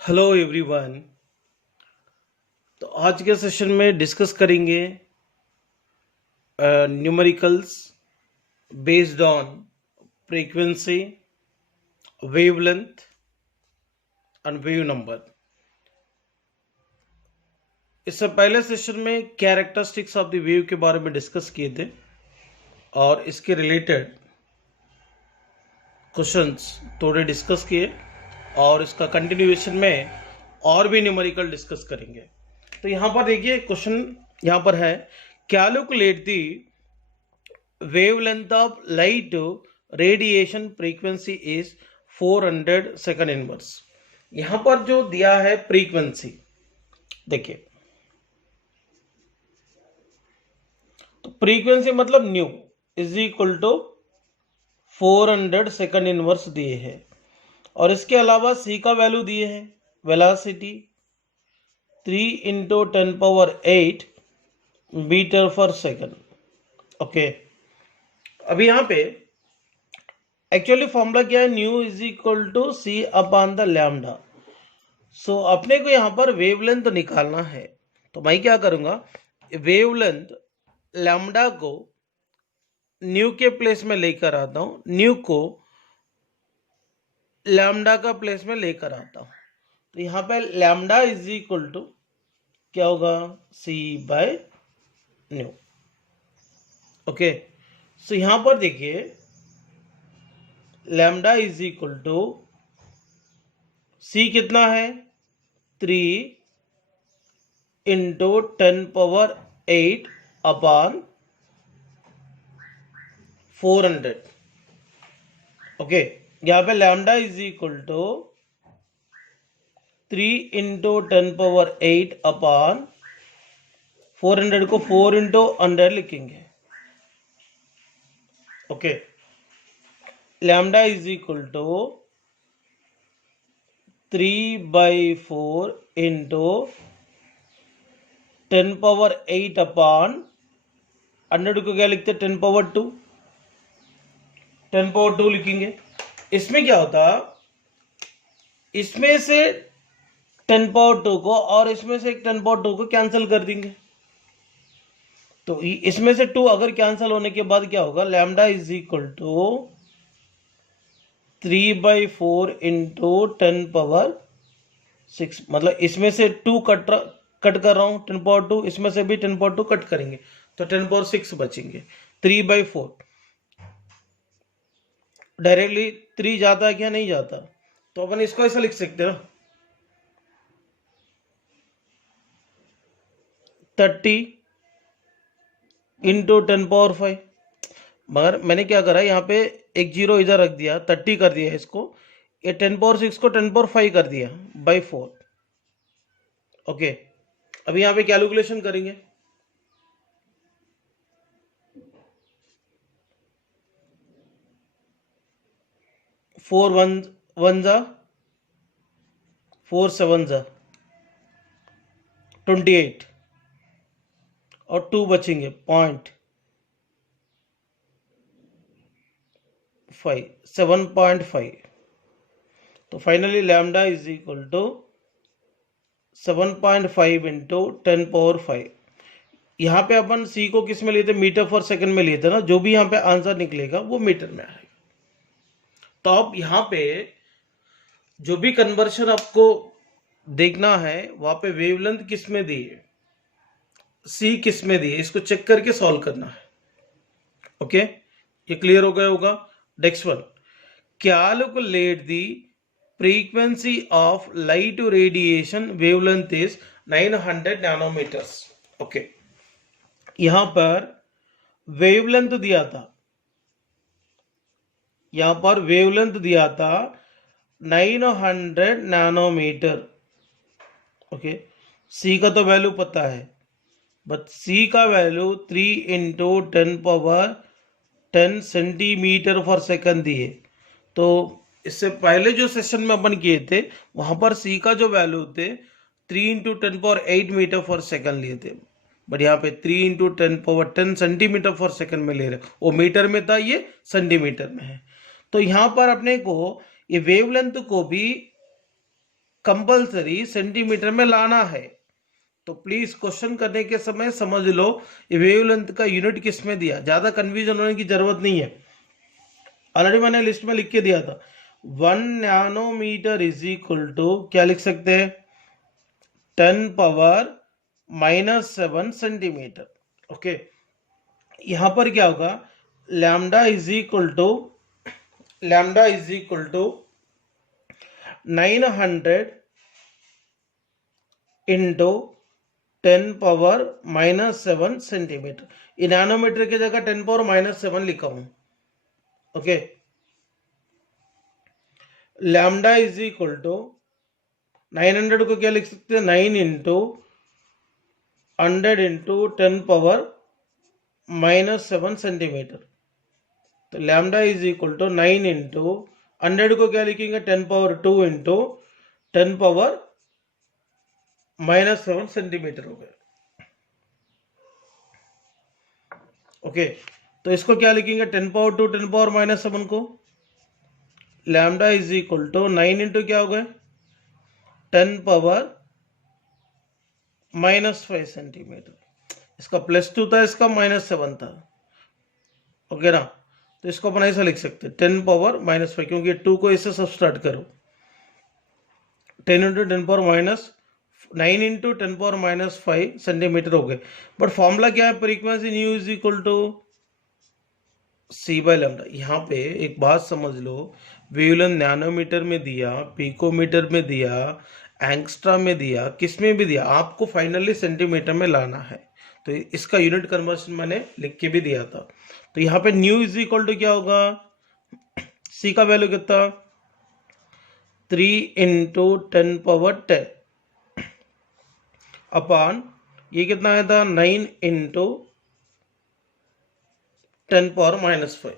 Hello everyone. तो आज के सेशन में डिस्कस करेंगे numericals based on frequency, wavelength and wave number. इससे पहले सेशन में कैरेक्टरिस्टिक्स ऑफ द वेव के बारे में डिस्कस किए थे और इसके रिलेटेड क्वेश्चंस थोड़े डिस्कस किए और इसका कंटिन्यूएशन में और भी न्यूमेरिकल डिस्कस करेंगे। तो यहाँ पर देखिए क्वेश्चन यहाँ पर है, calculate the wavelength of light radiation frequency is 400 second inverse. यहाँ पर जो दिया है फ्रीक्वेंसी, देखिए तो फ्रीक्वेंसी मतलब nu is equal to 400 second inverse दिए हैं और इसके अलावा सी का वैल्यू दिए हैं वेलोसिटी 3 इंटू 10⁸ मीटर पर सेकंड। ओके, अभी यहाँ पे एक्चुअली फॉर्मूला क्या है, nu is equal to c upon the lambda. So अपने को यहाँ पर वेवलेंथ निकालना है, तो मैं क्या करूँगा, वेवलेंथ लैम्डा को न्यू के प्लेस में लेकर आता हूँ, न्यू को लैम्डा का प्लेस में लेकर आता हूँ। तो यहाँ पे लैम्डा इज इक्वल टू क्या होगा, सी बाय न्यू। ओके, सो यहाँ पर देखिए लैम्डा इज इक्वल टू सी कितना है 3 इंटू 10⁸ अपॉन 400। ओके, यहाँ पे lambda is equal to 3 into 10⁸ upon 400 को 4 इंटू 100 लिखेंगे। Okay, lambda is equal to 3/4 into 10⁸ upon 100 को क्या लिखते हैं 10⁻², 10⁻² लिखेंगे। इसमें क्या होता, इसमें से 10⁻² को और इसमें से एक 10⁻² को कैंसिल कर देंगे। तो इसमें से 2 अगर कैंसिल होने के बाद क्या होगा, lambda is equal to 3/4 into 10⁻6, मतलब इसमें से 2 कट कर रहा हूँ 10⁻², इसमें से भी 10⁻² कट करेंगे तो 10⁻6 बचेंगे। 3/4 डायरेक्टली 3 जाता है क्या, नहीं जाता, तो अपन इसको ऐसा लिख सकते हैं 30 इंटू 10⁻5। मगर मैंने क्या करा, यहाँ पे एक जीरो इधर रख दिया, 30 कर दिया इसको, ये 10⁻6 को 10⁻5 कर दिया बाई 4। ओके, अभी यहाँ पे कैलकुलेशन करेंगे। 4 1 जा 4 7 जा 28 और 2 बचेंगे 7.5। तो finally lambda is equal to 7.5 into 10⁻5। यहाँ पे अपन सी को किस में लेते, मीटर पर सेकंड में लेते ना, जो भी यहाँ पे आंसर निकलेगा वो मीटर में आएगा। तो अब यहाँ पे जो भी कन्वर्शन आपको देखना है, वहां पे वेवलेंथ किस में दी है, सी किस में दी है, इसको चेक करके सॉल्व करना है। ओके, ये क्लियर हो गया होगा। Next one, calculate the frequency of light radiation wavelength is 900 nanometres. Okay, यहां पर वेवलेंथ दिया था, यहां पर वेवलेंथ दिया था 900 नैनोमीटर। ओके, सी का तो वैल्यू पता है, बट सी का वैल्यू 3 इंटू 10⁻10 सेंटीमीटर पर सेकंड दिए। तो इससे पहले जो सेशन में अपन किए थे वहां पर सी का जो वैल्यू थे 3 इंटू 10⁸ मीटर पर सेकंड लिए थे, बट यहाँ पे 3 इंटू 10⁻10 सेंटीमीटर पर सेकंड में ले रहे, वो मीटर में था, ये सेंटीमीटर में है। तो यहाँ पर अपने को ये वेवलेंथ को भी कंपलसरी सेंटीमीटर में लाना है। तो प्लीज क्वेश्चन करने के समय समझ लो ये वेवलेंथ का यूनिट किस में दिया, ज्यादा कंफ्यूजन होने की जरूरत नहीं है। ऑलरेडी मैंने लिस्ट में लिख के दिया था 1 नैनोमीटर इज इक्वल टू क्या लिख सकते हैं 10⁻⁻7 सेंटीमीटर। ओके, यहां पर क्या होगा lambda is equal to 900 into 10⁻⁻7 centimetre. ये नैनोमीटर की जगह 10⁻⁻7 लिखा हूं। Okay, lambda is equal to 900 को क्या लिख सकते हैं 9 इंटू 100 इंटू 10⁻⁻7 सेंटीमीटर। तो lambda is equal to 9 into 100 को क्या लिखेंगे 10⁻2 इंटू 10⁻⁻7 सेंटीमीटर हो गया। ओके, तो इसको क्या लिखेंगे 10⁻2 10⁻⁻7 को lambda is equal to 9 into क्या हो गए 10⁻⁻5 सेंटीमीटर। इसका +2 था, इसका -7 था। ओके ना, तो इसको अपन ऐसा लिख सकते हैं 10⁻⁻5, क्योंकि 2 को इससे सब्सट्रैक्ट करो 10 इंटू 9 इंटू 10⁻⁻5 सेंटीमीटर हो गए। बट फॉर्मूला क्या है frequency nu is equal to c/λ। यहाँ पे एक बात समझ लो, वेवलेंथ नैनोमीटर में दिया, पिकोमीटर में दिया, एंगस्ट्रा में दिया, किस में भी दिया, आपको फाइनली सेंटीमीटर में लाना है। तो इसका यूनिट कन्वर्शन मैंने लिख के भी दिया था। तो यहाँ पे न्यू इज इक्वल टू क्या होगा c का वैल्यू कितना 3 इंटू 10⁻10 अपॉन ये कितना आया था 9 इंटू 10⁻⁻5।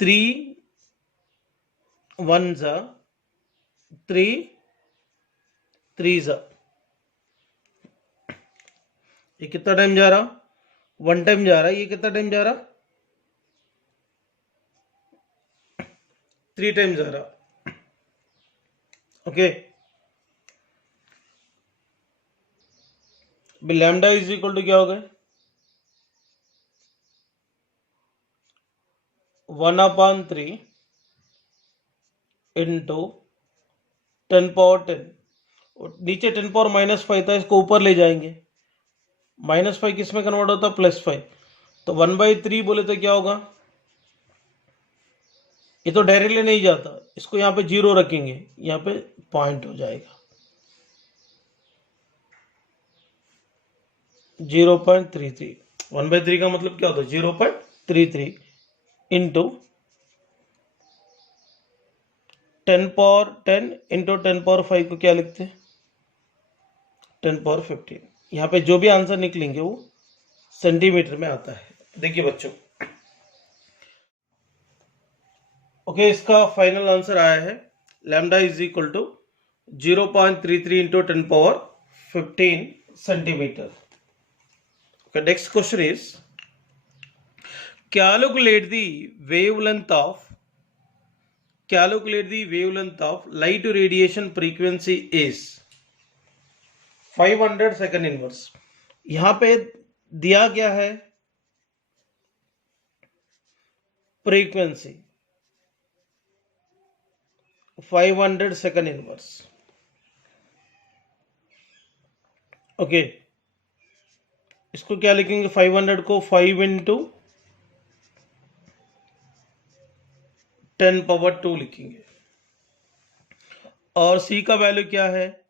3 1 जा 3 3 जा, ये कितना टाइम जा रहा 1 टाइम जा रहा है, ये कितना टाइम जा रहा 3 टाइम जा रहा। Okay, lambda is equal to क्या हो गया 1/3 इंटू 10⁻10। नीचे 10⁻⁻5 था, इसको ऊपर ले जाएंगे, -5 किस में कन्वर्ट होता +5, तो 1/3 बोले तो क्या होगा, ये तो डायरेक्टली नहीं जाता, इसको यहाँ पे 0 रखेंगे, यहाँ पे पॉइंट हो जाएगा 0.33। 1/3 का मतलब क्या होता है 0.33 इंटू 10⁻10 इंटू 10⁻5 को क्या लिखते हैं 10⁻15। यहाँ पे जो भी आंसर निकलेंगे वो सेंटीमीटर में आता है। देखिए बच्चों, ओके, इसका फाइनल आंसर आया है lambda is equal to 0.33 into 10⁻15 centimetre. Okay, next question is calculate the wavelength of light radiation frequency is 500 second inverse। यहां पे दिया गया है फ्रीक्वेंसी 500 सेकंड इनवर्स। ओके, इसको क्या लिखेंगे 500 को 5 इंटू 10⁻2 लिखेंगे, और c का वैल्यू क्या है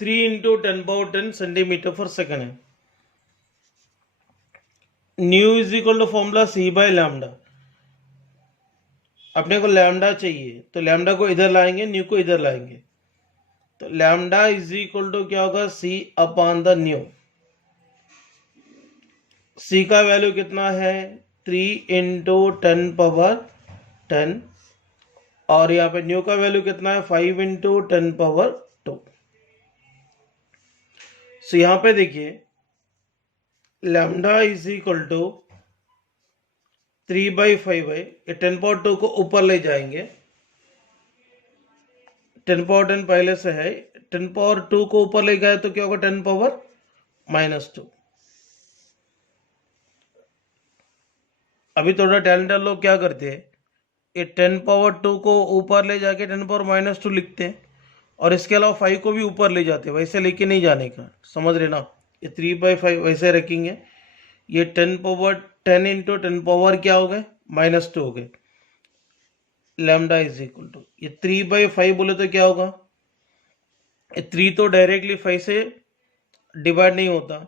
3 इंटू 10⁻10 सेंटीमीटर पर सेकंड है। Nu is equal to formula c/λ। अपने को लैम्डा चाहिए तो लैम्डा को इधर लाएंगे, न्यू को इधर लाएंगे, तो लैम्डा इज इक्वल टू क्या होगा c/न्यू। c का वैल्यू कितना है 3 इंटू 10⁻10, और यहाँ पे न्यू का वैल्यू कितना है 5 इंटू 10⁻2। सो यहाँ पे देखिए लैम्डा इज इक्वल टू 3/5 है, ये 10 पावर 2 को ऊपर ले जाएंगे, 10 पावर 10 पहले से है, 10 पावर 2 को ऊपर ले गए तो क्या होगा 10 पावर -2। अभी थोड़ा टैलेंटेड लोग क्या करते हैं, ये 10 पावर 2 को ऊपर ले जाके 10 पावर -2 लिखते हैं, और इसके अलावा 5 को भी ऊपर ले जाते हैं, वैसे लेके नहीं जाने का, समझ रहे ना। ये 3/5 वैसे रखेंगे, ये 10 पावर 10 इंटू 10 पावर क्या हो गए -2 हो गए, लैम्डा इज इक्वल टू, ये 3/5 बोले तो क्या होगा, ये 3 तो डायरेक्टली 5 से डिवाइड नहीं होता,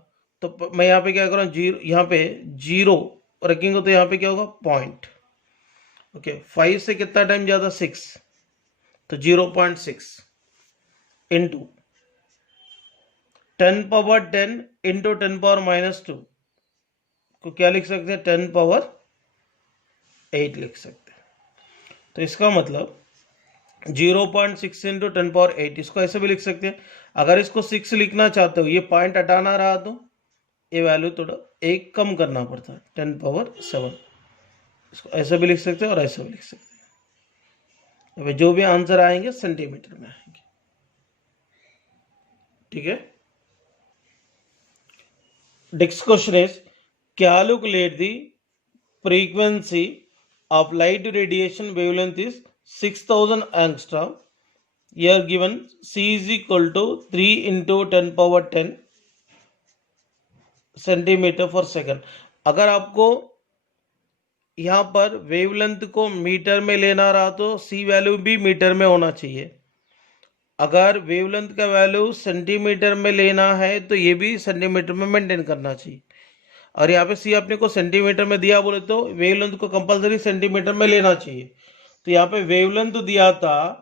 तो मैं यहाँ पे क्या कर रहा हूँ, जीरो, यहाँ पे जीरो रखेंगे तो यहाँ पे क्या होगा पॉइंट। ओके, 5 से कितना टाइम ज़्यादा 6, तो 0.6 इंटू 10 पावर 10 इंटू 10 पावर -2 को क्या लिख सकते हैं 10 पावर 8 लिख सकते हैं। तो इसका मतलब 0.6 इंटू 10 पावर 8, इसको ऐसे भी लिख सकते हैं। अगर इसको 6 लिखना चाहते हो, ये पॉइंट हटाना रहा तो ये वैल्यू थोड़ा एक कम करना पड़ता है, 10 पावर 7। इसको ऐसे भी लिख सकते हैं और ऐसे भी लिख सकते हैं। अब जो भी आंसर आएंगे सेंटीमीटर में आएंगे, ठीक है। Next question is calculate the frequency of light radiation wavelength is 6000 angstrom. Here given C is equal to 3 into 10 power 10 centimetre पर सेकंड। अगर आपको यहाँ पर वेवलेंथ को मीटर में लेना रहा तो C वैल्यू भी मीटर में होना चाहिए। अगर वेवलेंथ का वैल्यू सेंटीमीटर में लेना है तो ये भी सेंटीमीटर में मेंटेन करना चाहिए। और यहाँ पे सी अपने को सेंटीमीटर में दिया बोले तो वेवलेंथ को कंपलसरी सेंटीमीटर में लेना चाहिए। तो यहाँ पे वेवलेंथ दिया था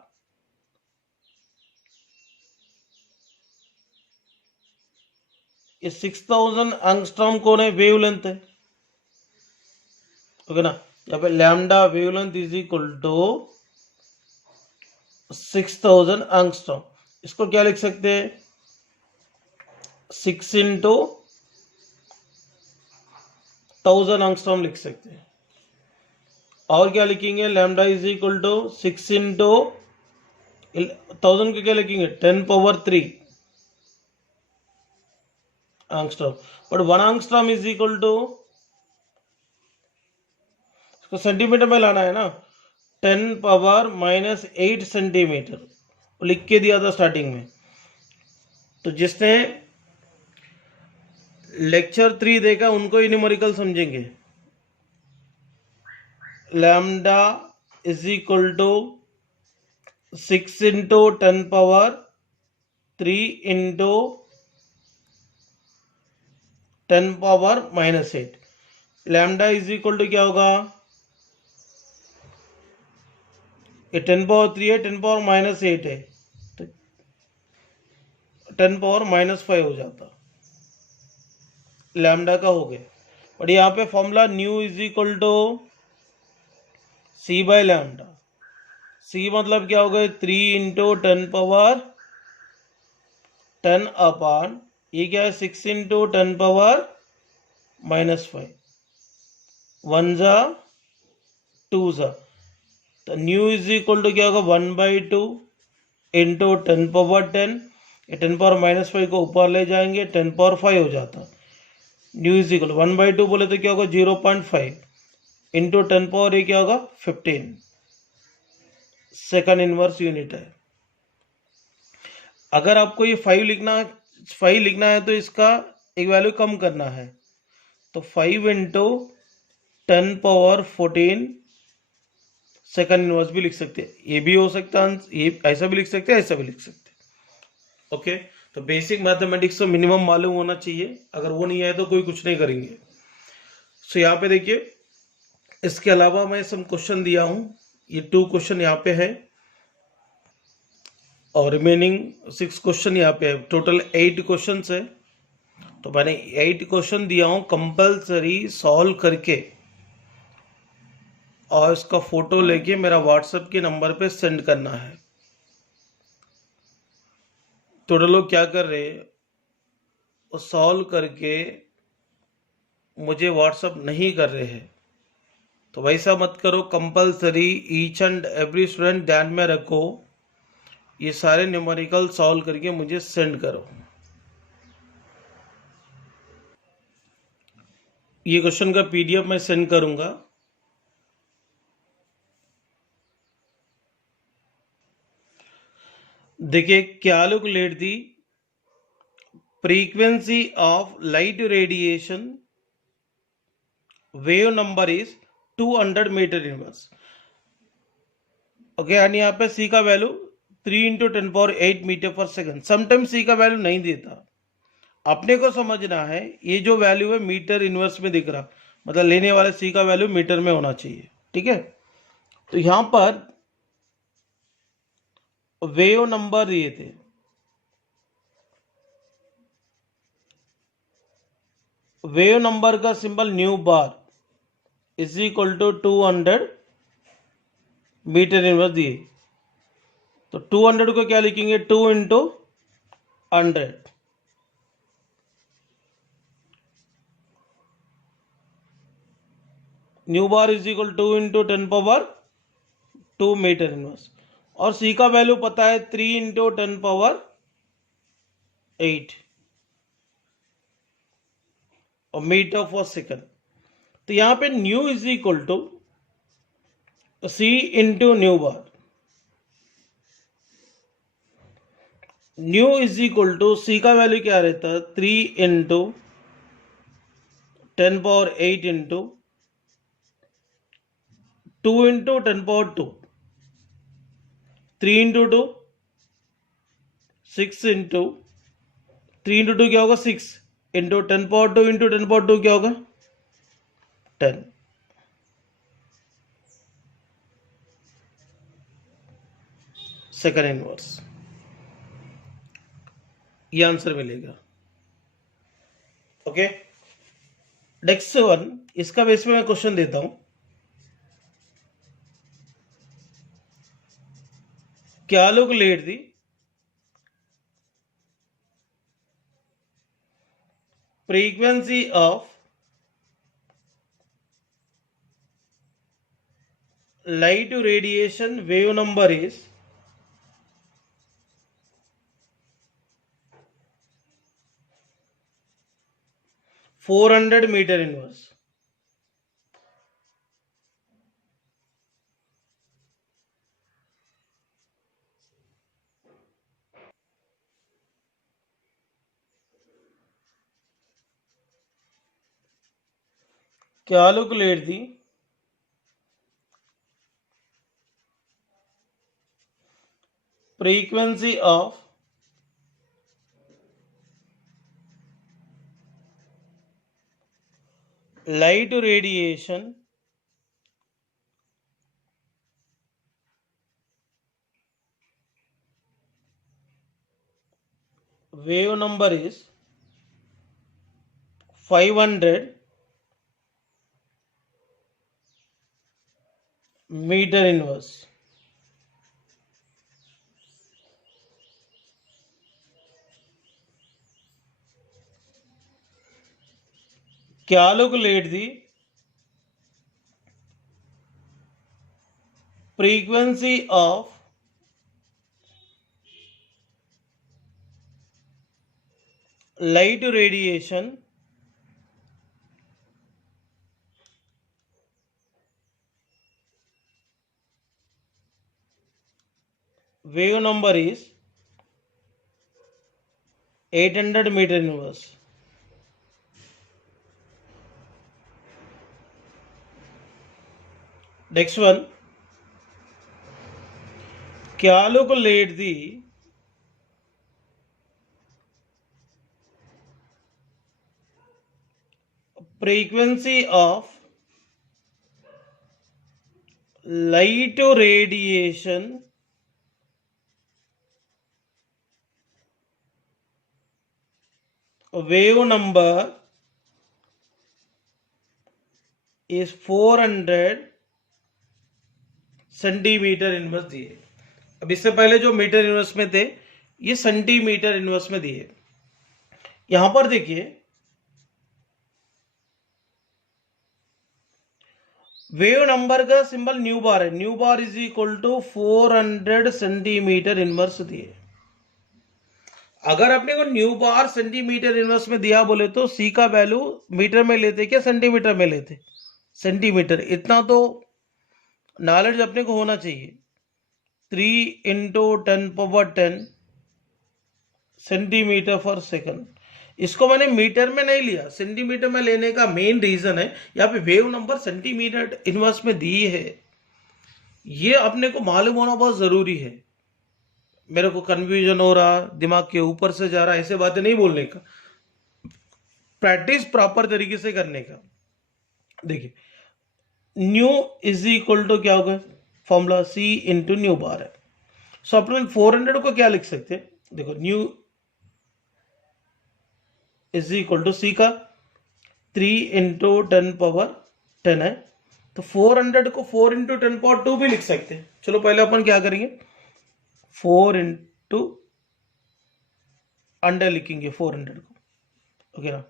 ये 6000 एंगस्ट्रॉम कौन है, वेवलेंथ है, ओके ना। यहाँ पे lambda wavelength is equal to 6000 angstrom. इसको क्या लिख सकते हैं 6 इंटू 1000 एंगस्ट्रॉम लिख सकते हैं। और क्या लिखेंगे lambda is equal to 6 into 1000 के क्या लिखेंगे 10 power 3 angstrom. But 1 angstrom is equal to, इसको सेंटीमीटर में लाना है ना, 10 पावर-8 सेंटीमीटर लिख के दिया था स्टार्टिंग में। तो जिसने लेक्चर 3 देखा उनको ही न्यूमेरिकल समझेंगे। Lambda is equal to 6 into 10 power 3 into 10 power. Lambda is equal to क्या होगा, ये 10 पावर 3 है, 10 पावर-8 है, तो 10 पावर-5 हो जाता, लैम्डा का हो गया। और यहाँ पे formula nu is equal to c by lambda. C मतलब क्या हो गया 3 इंटू 10 पावर 10 अपॉन ये क्या है 6 इंटू 10 पावर-5, 1 जा 2 जा, तो न्यू इज इक्वल टू क्या होगा 1/2 इंटू 10 पावर 10, ये 10 पावर-5 को ऊपर ले जाएंगे 10 पावर 5 हो जाता। न्यू इज इक्वल 1/2 बोले तो क्या होगा 0.5 इंटू 10 पावर क्या होगा 15 सेकंड इनवर्स यूनिट है। अगर आपको ये 5 लिखना है तो इसका एक वैल्यू कम करना है, तो 5 इंटू 10 पावर 14 सेकंड इनवर्स भी लिख सकते हैं। ये भी हो सकता है, ये ऐसा भी लिख सकते हैं, ऐसा भी लिख सकते हैं। ओके, तो बेसिक मैथमेटिक्स तो मिनिमम मालूम होना चाहिए, अगर वो नहीं है तो कोई कुछ नहीं करेंगे। सो यहाँ पे देखिए, इसके अलावा मैं सब क्वेश्चन दिया हूँ, ये 2 क्वेश्चन यहाँ पे है और रिमेनिंग 6 क्वेश्चन यहाँ पे है। टोटल 8 क्वेश्चन है, तो मैंने 8 क्वेश्चन दिया हूँ, कंपलसरी सॉल्व करके और इसका फोटो लेके मेरा व्हाट्सएप के नंबर पे सेंड करना है। टोटल लोग क्या कर रहे हैं, वो सॉल्व करके मुझे व्हाट्सएप नहीं कर रहे हैं, तो वैसा मत करो compulsory, each and every student ध्यान में रखो, ये सारे न्यूमेरिकल सॉल्व करके मुझे सेंड करो। ये क्वेश्चन का पीडीएफ मैं सेंड करूंगा। देखिए, calculate the frequency of light radiation, wave number is 200 metre inverse. Okay, यानी यहाँ पे सी का वैल्यू 3 × 10⁸ मीटर पर सेकंड। समटाइम सी का वैल्यू नहीं देता, अपने को समझना है ये जो वैल्यू है मीटर इनवर्स में दिख रहा, मतलब लेने वाले सी का वैल्यू मीटर में होना चाहिए। ठीक है, तो यहां पर वेव नंबर दिए थे, वेव नंबर का symbol nu bar is equal to 200 metre inverse दिए। तो 200 को क्या लिखेंगे, 2 × 100। New bar is equal 2 × 10⁻2 metre inverse. और सी का वैल्यू पता है 3 × 10⁸ और मीटर फॉर सेकंड। तो यहां पे nu is equal to c into nu bar. Nu is equal to c का वैल्यू क्या रहता है, 3 × 10⁸ इंटू 2 × 10⁻2, 3 × 2 6 इंटू 3 × 2 क्या होगा 6 इंटू 10⁻2 इंटू 10⁻2 क्या होगा 10। सेकंड इनवर्स, ये आंसर मिलेगा। ओके, नेक्स्ट वन, इसका बेस पे मैं क्वेश्चन देता हूं। Calculate the frequency of light radiation, wave number is 400 metre inverse. Calculate the frequency of light radiation, wave number is 500 metre inverse. Calculate the frequency of light radiation, wave number is 800 metre inverse. Next one, calculate the frequency of light radiation, wave number is 400 centimetre inverse दिए। अब इससे पहले जो metre inverse में थे, ये centimetre inverse में दिए। यहां पर देखिए, वेव नंबर का सिंबल न्यू बार है, nu bar is equal to 400 centimetre inverse दिए। अगर अपने को न्यू बार सेंटीमीटर इनवर्स में दिया बोले तो सी का वैल्यू मीटर में लेते क्या सेंटीमीटर में लेते? सेंटीमीटर। इतना तो नॉलेज अपने को होना चाहिए। 3 × 10⁻10 सेंटीमीटर पर सेकंड। इसको मैंने मीटर में नहीं लिया, सेंटीमीटर में लेने का मेन रीजन है यहाँ पे वेव नंबर सेंटीमीटर इनवर्स में दी है, ये अपने को मालूम होना बहुत जरूरी है। मेरे को कंफ्यूजन हो रहा, दिमाग के ऊपर से जा रहा, ऐसे बातें नहीं बोलने का, प्रैक्टिस प्रॉपर तरीके से करने का। देखिए न्यू इज इक्वल टू क्या होगा, formula C into nu bar है। सो अपन 400 को क्या लिख सकते हैं, देखो new is equal to c का 3 × 10⁻10 है, तो 400 को 4 × 10⁻2 भी लिख सकते हैं। चलो पहले अपन क्या करेंगे, 4 × अंडर लिखेंगे 400 को, ओके ना।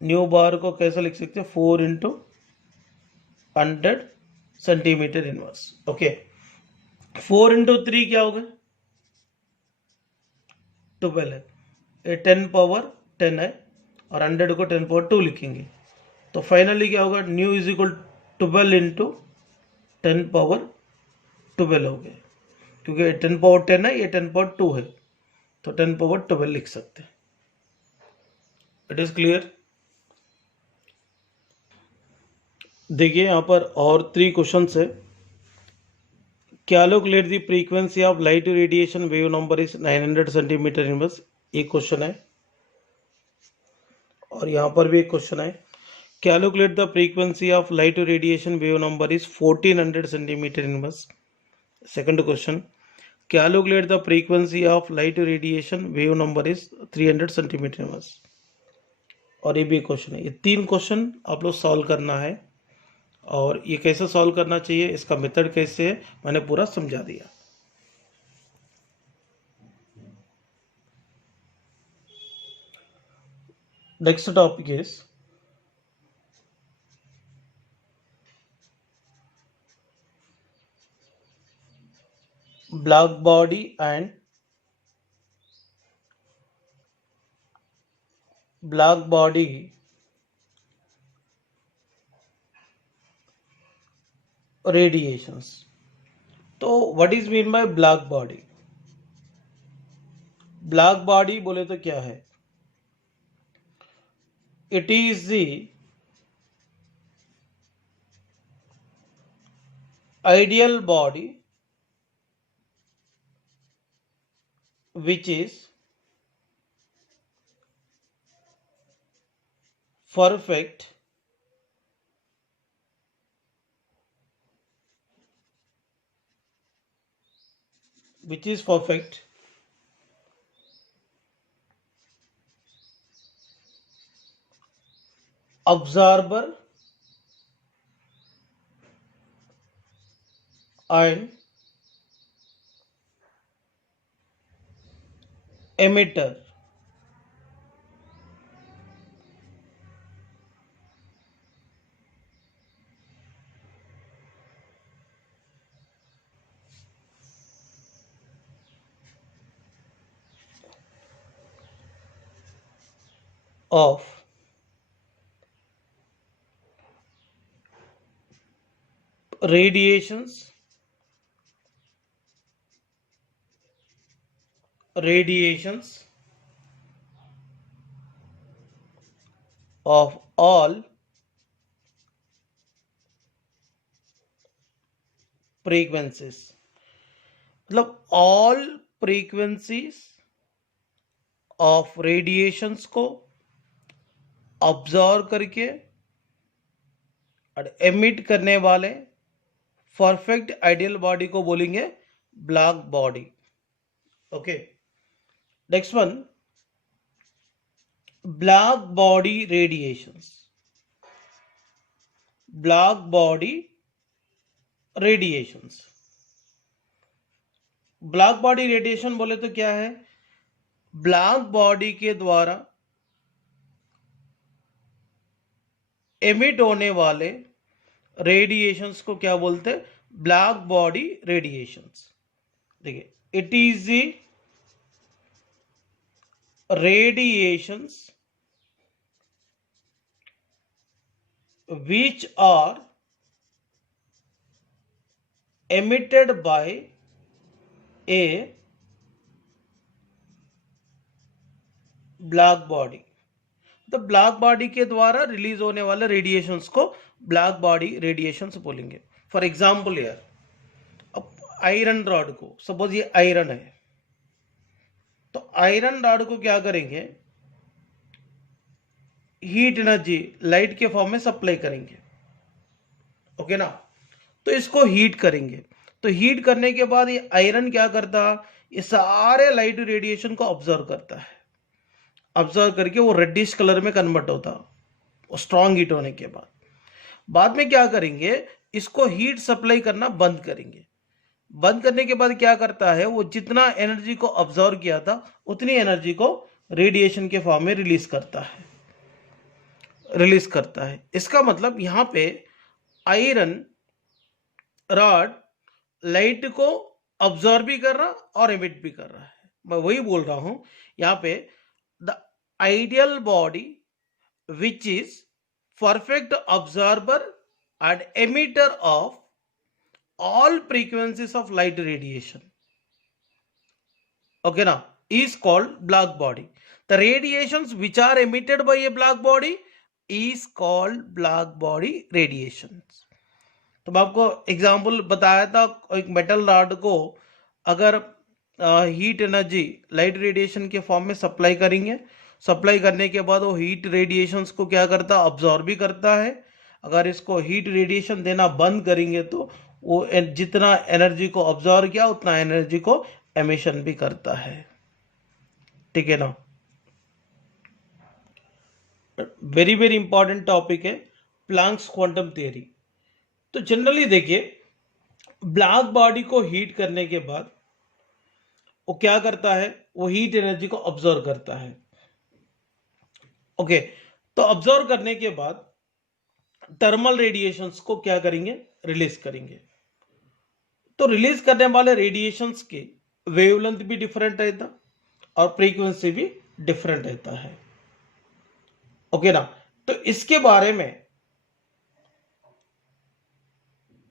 न्यू बार को कैसे लिख सकते हैं, 4 × 100 सेंटीमीटर इनवर्स, ओके। 4 × 3 क्या होगा, 12 है, ये 10⁻10 है, और 100 को 10⁻2 लिखेंगे, तो फाइनली क्या होगा, न्यू इज इक्वल 12 × 10⁻12 हो गया, क्योंकि 10⁻10 है, ये 10⁻2 है, तो 10⁻12 लिख सकते हैं। It is clear. देखिए यहाँ पर और 3 क्वेश्चन है। Calculate the frequency of light radiation wave number is 900 centimetre inverse, एक क्वेश्चन है। और यहाँ पर भी एक क्वेश्चन है, calculate the frequency of light radiation wave number is 1400 centimetre inverse, second question. Calculate the frequency of light radiation wave number is 300 centimetre inverse, और ये भी क्वेश्चन है। ये 3 क्वेश्चन आप लोग सॉल्व करना है, और ये कैसे सॉल्व करना चाहिए, इसका मेथड कैसे है, मैंने पूरा समझा दिया। Next topic is black body and radiations. तो what is mean by black body? Black body बोले तो क्या है, it is the ideal body which is perfect absorber and emitter of radiations of all frequencies, मतलब all frequencies of radiations को observe करके और emit करने वाले परफेक्ट आइडियल बॉडी को बोलेंगे black body, okay. Next one, black body radiations. Black body radiations, black body radiation बोले तो क्या है, ब्लैक बॉडी के द्वारा एमिट होने वाले रेडिएशंस को क्या बोलते हैं? Black body radiations. देखिए, it is the radiations which are emitted by a black body. तो ब्लैक बॉडी के द्वारा रिलीज होने वाले रेडिएशंस को ब्लैक बॉडी रेडिएशंस बोलेंगे। फॉर एग्जांपल यार, अब आयरन रॉड को, सपोज ये आयरन है, तो आयरन रॉड को क्या करेंगे? हीट एनर्जी लाइट के फॉर्म में सप्लाई करेंगे, ओके ना। तो इसको हीट करेंगे, तो हीट करने के बाद ये आयरन क्या करता? ये सारे लाइट रेडिएशन को ऑब्जर्व करता है, ऑब्जर्व करके वो रेडिश कलर में कन्वर्ट होता, वो स्ट्रांग हीट होने के बाद में क्या करेंगे? इसको हीट सप्लाई करना बंद करेंगे। बंद करने के बाद क्या करता है? वो जितना एनर्जी को ऑब्जर्व किया था उतनी एनर्जी को रेडिएशन के फॉर्म में रिलीज करता है। इसका मतलब यहां पे आयरन रॉड लाइट को ऑब्जर्व भी कर रहा और एमिट भी कर रहा है। मैं वही बोल रहा हूं यहां पे, the ideal body which is perfect observer and emitter of all frequencies of light radiation, okay now, is called black body. The radiations which are emitted by a black body is called black body radiations. तो मैं आपको example बताया था, एक metal rod को अगर heat energy light radiation के form में सप्लाई करेंगे, सप्लाई करने के बाद वो हीट रेडिएशंस को क्या करता? ऑब्जॉर्ब भी करता है। अगर इसको हीट रेडिएशन देना बंद करेंगे तो वो जितना एनर्जी को ऑब्जॉर्व किया उतना एनर्जी को एमिशन भी करता है, ठीक है ना। वेरी वेरी इंपॉर्टेंट टॉपिक है प्लैंक्स क्वांटम थियरी। तो जनरली देखिए, ब्लैक बॉडी को हीट करने के बाद वो क्या करता है? वो हीट एनर्जी को ऑब्जर्व करता है, ओके। तो ऑब्जर्व करने के बाद थर्मल रेडिएशंस को क्या करेंगे? रिलीज करेंगे। तो रिलीज करने वाले रेडिएशंस के वेवलेंथ भी डिफरेंट रहता और फ्रीक्वेंसी भी डिफरेंट रहता है, ओके ना। तो इसके बारे में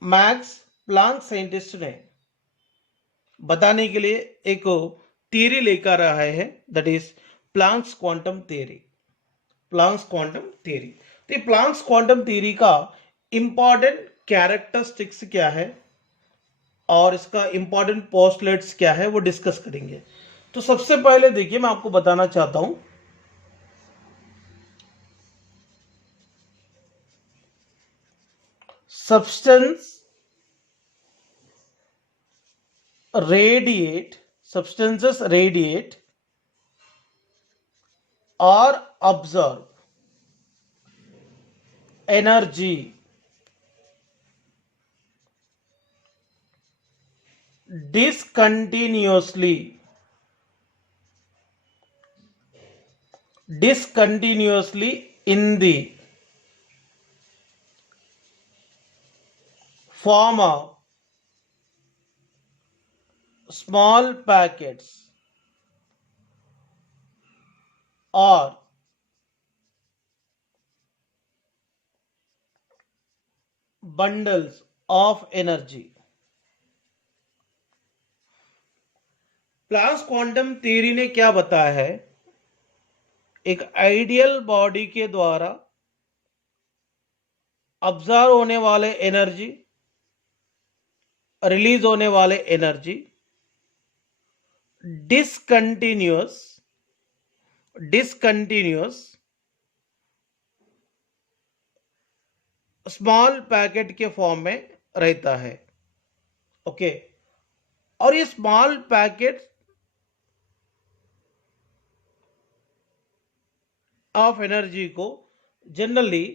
मैक्स प्लांक साइंटिस्ट ने बताने के लिए एक थियरी लेकर आए हैं, that is Planck's quantum theory. Planck's quantum theory, तो प्लांक्स क्वांटम थियरी का इंपॉर्टेंट कैरेक्टरिस्टिक्स क्या है और इसका इंपॉर्टेंट पोस्टलेट्स क्या है वो डिस्कस करेंगे। तो सबसे पहले देखिए, मैं आपको बताना चाहता हूं, substances radiate or absorb energy discontinuously in the form of small packets or bundles of energy। Planck's quantum theory ने क्या बताया है? एक आइडियल बॉडी के द्वारा ऑब्जर्व होने वाले एनर्जी, रिलीज होने वाले एनर्जी डिसकंटिन्यूअस स्मॉल पैकेट के फॉर्म में रहता है, ओके। और ये स्मॉल पैकेट ऑफ एनर्जी को जनरली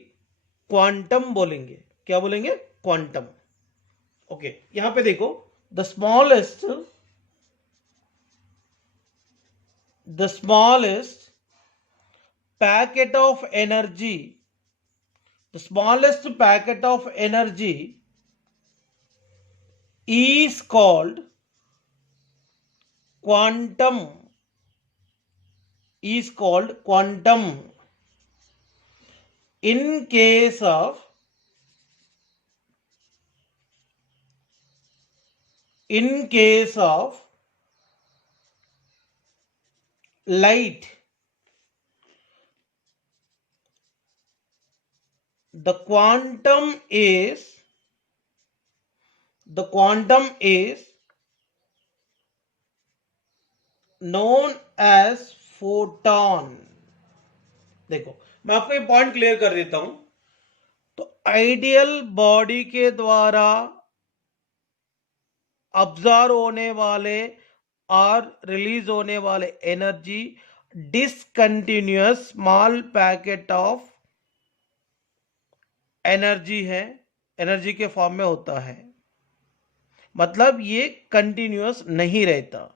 क्वांटम बोलेंगे। क्या बोलेंगे? Quantum, okay. यहां पे देखो, the smallest packet of energy, the the smallest packet of energy is called quantum, is called quantum. In case of light, the quantum is known as photon. देखो मैं आपको ये पॉइंट क्लियर कर देता हूं. तो आइडियल बॉडी के द्वारा ऑब्जर्व होने वाले और रिलीज होने वाले energy discontinuous small packet of energy है, एनर्जी के फॉर्म में होता है. मतलब ये कंटिन्यूअस नहीं रहता.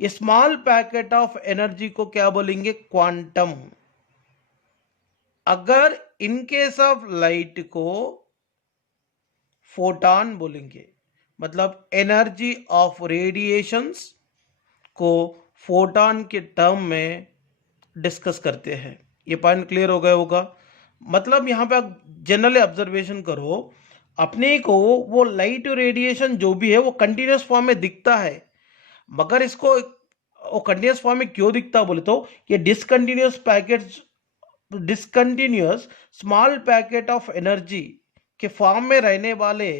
ये स्मॉल पैकेट ऑफ एनर्जी को क्या बोलेंगे? क्वांटम. अगर इन केस ऑफ लाइट को फोटॉन बोलेंगे. मतलब एनर्जी ऑफ रेडिएशंस को फोटॉन के टर्म में डिस्कस करते हैं. ये पॉइंट क्लियर हो गया होगा. मतलब यहां पे आप जनरली ऑब्जर्वेशन करो, अपने को वो लाइट रेडिएशन जो भी है वो कंटिन्यूअस फॉर्म में दिखता है, मगर इसको वो कंटिन्यूअस फॉर्म में क्यों दिखता बोले तो ये discontinuous small packet of energy के फॉर्म में रहने वाले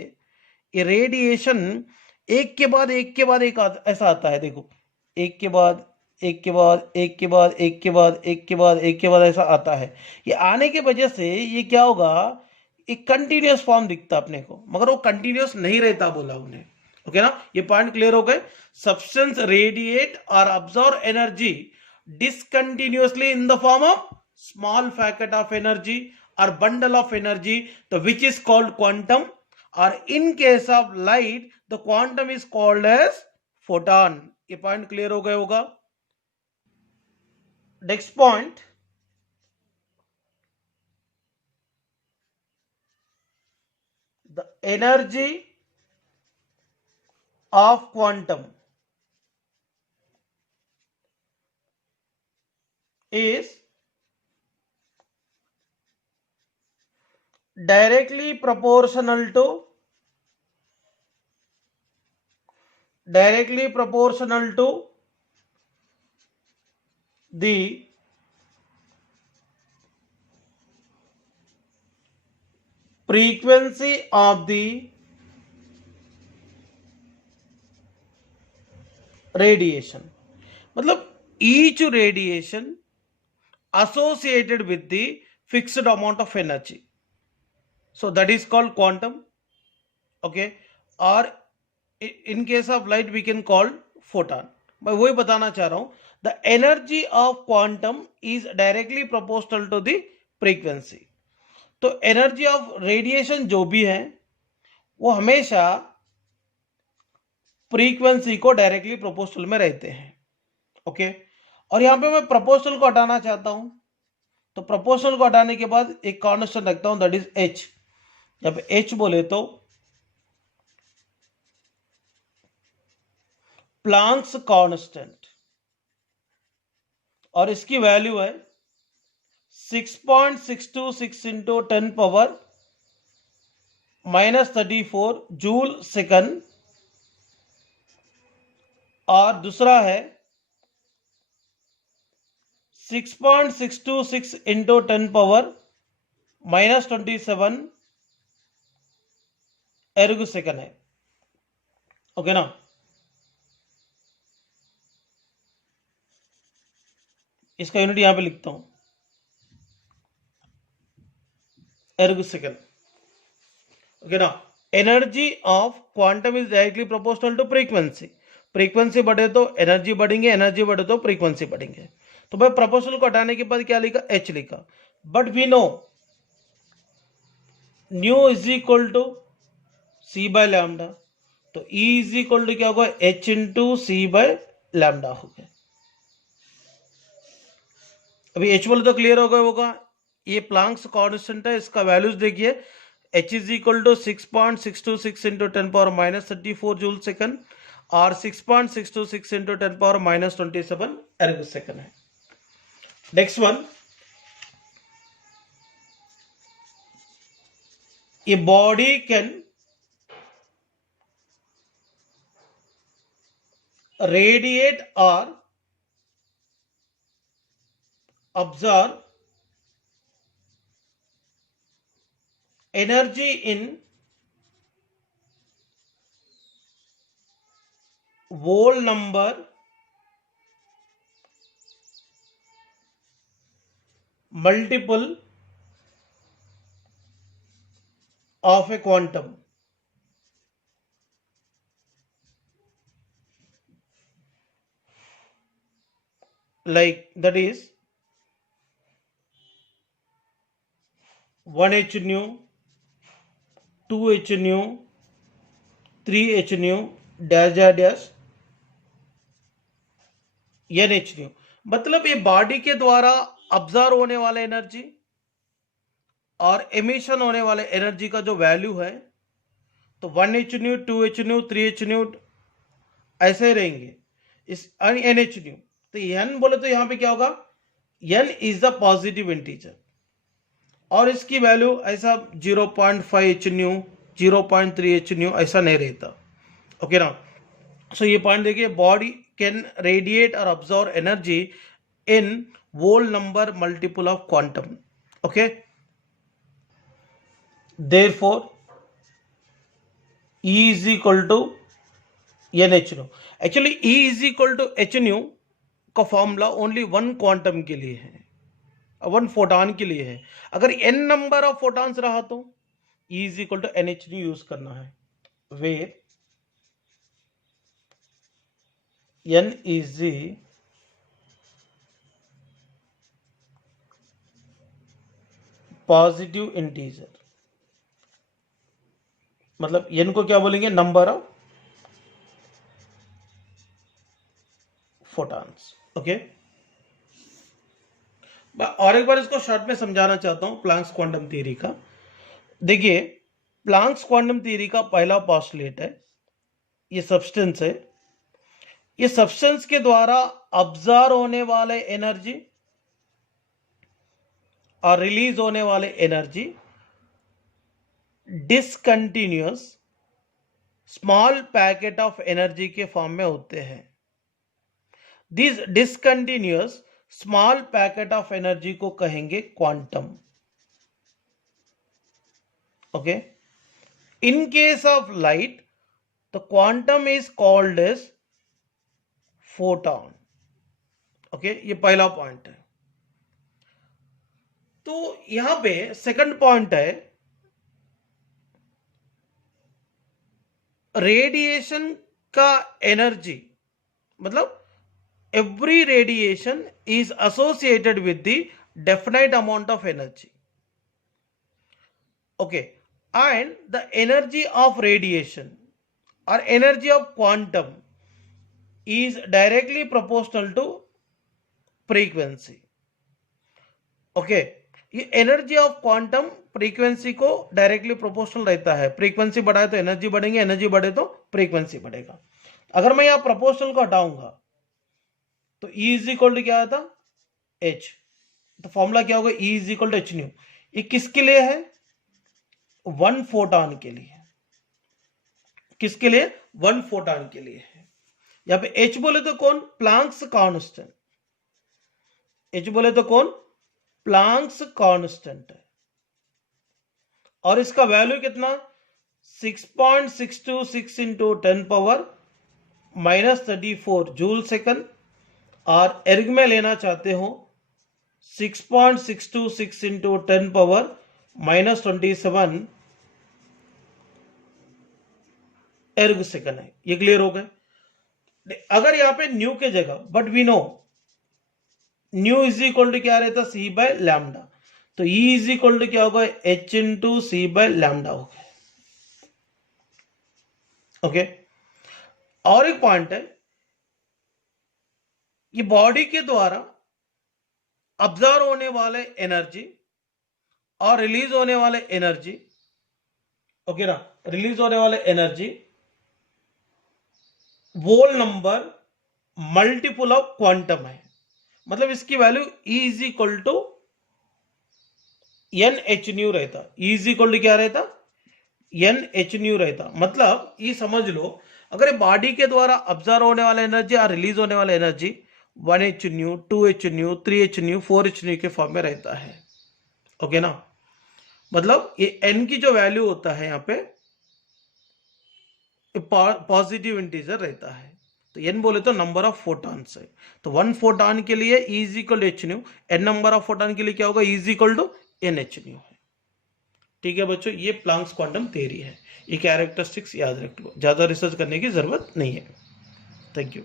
ये रेडिएशन एक के बाद एक के बाद एक ऐसा आता है. देखो एक के बाद एक के बाद एक के बाद एक के बाद एक के बाद एक के बाद ऐसा आता है. ये आने की वजह से ये क्या होगा, एक कंटिन्यूअस फॉर्म दिखता अपने को, मगर वो कंटिन्यूअस नहीं रहता बोला उन्हें. ओके ना, ये पॉइंट क्लियर हो गए. सब्सटेंस रेडिएट और absorb energy discontinuously in the form of small packet of energy और बंडल ऑफ एनर्जी, तो विच इज कॉल्ड क्वांटम. और in case of light the quantum is called as photon. ये point clear हो गए होगा. Next point, the energy of quantum is directly proportional to the frequency of the radiation. मतलब each radiation associated with the fixed amount of energy, so that is called quantum. Okay, or in case of light we can call photon. मैं वही बताना चाह रहा हूं, the energy of quantum is directly proportional to the frequency. तो energy of radiation जो भी है वो हमेशा फ्रीक्वेंसी को डायरेक्टली प्रोपोर्शनल में रहते हैं. ओके, और यहां पे मैं प्रोपोर्शनल को हटाना चाहता हूं, तो प्रोपोर्शनल को हटाने के बाद एक कांस्टेंट रखता हूं, दैट इज एच. जब एच बोले तो प्लांक्स कांस्टेंट, और इसकी वैल्यू है 6.626 into 10 power -34 जूल सेकंड. और दूसरा है 6.626 into 10 power -27 एर्ग सेकंड है. ओके ना, इसका यूनिट यहां पे लिखता हूं, erg second. Okay ना, energy of quantum is directly proportional to frequency. Frequency बढ़े तो एनर्जी बढ़ेंगे, एनर्जी बढ़े तो फ्रीक्वेंसी बढ़ेंगे. तो भाई प्रोपोर्शनल को हटाने के बाद क्या लिखा, एच लिखा. But we know nu is equal to c by lambda, तो ई इज इक्वल टू क्या होगा, h into c by lambda हो गया. अभी एच बोले तो क्लियर हो गया होगा. ये प्लांक्स कांस्टेंट है, इसका वैल्यूज देखिए, H is equal to 6.626 into 10⁻34 joule second और 6.626 इंटू 10⁻27 erg सेकंड है। Next one, a body can radiate or absorb energy in whole number multiple of a quantum. Like that is 1h nu, 2h nu, 3h nu, dash dash dash nh nu। मतलब ये body के द्वारा observe होने वाले energy और emission होने वाले energy का जो वैल्यू है, तो 1h new, 2h new, 3h new ऐसे रहेंगे इस NH न्यू। तो n बोले तो यहां पे क्या होगा, n is the positive integer और इसकी वैल्यू ऐसा 0.5h न्यू, 0.3h न्यू ऐसा नहीं रहता। ओके ना, सो ये पॉइंट देखिए, बॉडी कैन रेडिएट और observe energy in whole number multiple of quantum. Okay, therefore E is equal to nh nu। Actually E is equal to h nu का formula only one quantum के लिए है, one photon के लिए है। अगर n number of photons रहा तो E is equal to nh nu use करना है, where n is the positive integer. मतलब n को क्या बोलेंगे, नंबर ऑफ फोटॉन्स। ओके, और एक बार इसको शॉर्ट में समझाना चाहता हूं प्लैंक्स क्वांटम थ्योरी का। देखिए, प्लैंक्स क्वांटम थ्योरी का पहला पोस्टुलेट है, ये सब्सटेंस है, ये सब्सटेंस के द्वारा ऑब्जर्व होने वाले एनर्जी और रिलीज होने वाले energy discontinuous small packet of energy के फॉर्म में होते हैं। This discontinuous small packet of energy को कहेंगे quantum. Okay, in case of light the quantum is called as photon. Okay, ये पहला पॉइंट है। तो यहां पे सेकंड पॉइंट है, रेडिएशन का एनर्जी, मतलब every radiation is associated with the definite amount of energy. Okay, and the energy of radiation or energy of quantum is directly proportional to frequency. Okay, ये energy of quantum frequency को directly proportional रहता है। Frequency बढ़ाए तो energy बढ़ेंगे, energy बढ़े तो frequency बढ़ेगा। अगर मैं यहां प्रोपोर्शनल को हटाऊंगा तो E इज इक्वल टू क्या आता, H। तो फॉर्मूला क्या होगा, E is equal to H nu. ये किसके लिए है, वन फोटॉन के लिए। किसके लिए, वन फोटॉन के लिए है। यहां पे H बोले तो कौन, प्लांक्स कांस्टेंट। H बोले तो कौन, प्लांक्स कांस्टेंट है। और इसका वैल्यू कितना, 6.626 इंटू 10⁻⁻34 जूल सेकंड, और एर्ग में लेना चाहते हो 6.626 इंटू 10⁻⁻27 एर्ग सेकंड है। ये क्लियर हो गए। अगर यहां पे न्यू के जगह, but we know nu is equal to क्या रहता, सी बाय लैम्डा। तो E इज इक्वल टू क्या होगा, H into c by lambda हो गया। ओके, और एक पॉइंट है, ये बॉडी के द्वारा ऑब्जर्व होने वाले एनर्जी और रिलीज होने वाले एनर्जी, ओके ना, रिलीज होने वाले energy whole number multiple of quantum है। मतलब इसकी value E is equal to n h nu रहता। E इज इक्वल टू क्या रहता? एन एच न्यू रहता। मतलब ये समझ लो, अगर बॉडी के द्वारा ऑब्जर्व होने वाला एनर्जी और रिलीज होने वाला energy 1h new, 2h new, 3h new, 4h new के फॉर्म में रहता है, ओके ना। मतलब ये n की जो वैल्यू होता है यहाँ पे पॉजिटिव इंटीजर रहता है। तो n बोले तो नंबर ऑफ फोटॉन्स है। तो 1 फोटॉन के लिए E is equal to h nu, n number of photon के लिए क्या होगा? E is equal to n h nu है। ठीक है बच्चों, ये प्लांक्स क्वांटम थ्योरी है। ये कैरेक्टरिस्टिक्स याद रख लो, ज्यादा रिसर्च करने की जरूरत नहीं है। Thank you.